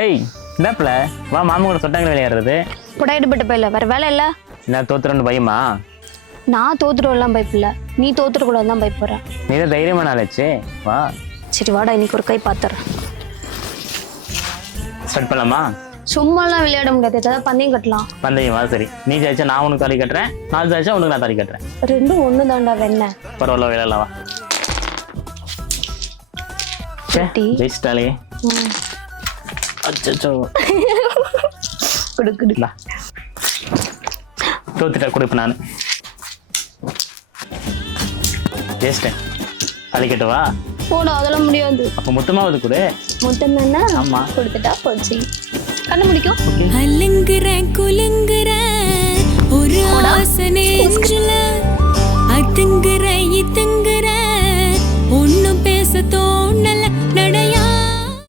ஏய் இந்தாப்புல வா மாமா கூட சொட்டாங்க விளையாடுறது. புடாயிட்டு போயில வேற வேலை இல்லை. என்ன தோத்துறன்னு பயமா? நான் தோத்துருவெல்லாம் பயப்பில்ல, நீ தோத்துறக்கூடாது தான் பயப்படுறேன். நீ தான் தைரியமான ஆளாச்சு வா. சரி வாடா, இன்னைக்கு ஒரு கை பார்த்துறேன். ஸ்டார்ட் பண்ணலாமா? சும்மாலாம் விளையாட முடியாது, ஏதாவது பந்தயம் கட்டலாம். பந்தயம் வா. சரி நீ ஜெயிச்சா நான் உனக்கு தாலி கட்டுறேன், நான் ஜெயிச்சா உனக்கு நான் தாலி கட்டுறேன். ரெண்டும் ஒன்று தாண்டா வெண்ண. பரவாயில்ல விளையாடலாம் வா. குட்டி. ஜெயிச்சிட்டாலே. அச்சோ குடு தோத்துட்டா கொடுப்பேன் நான். ஜெயிச்சிட்டேன். தாலி கட்டுவா? போடா, அதெல்லாம் முடியாது. அப்போ மொத்தமாவது கொடு. மொத்தம் தானே? ஆமா. கொடுத்துட்டா போச்சு. கண்ணு முடிக்கும். அலங்குறேன் குலுங்குறேன் ஒரு ஆசை நெஞ்சில, அதுங்குறேன் இதுங்குறேன் ஒன்னும் பேச தோணல.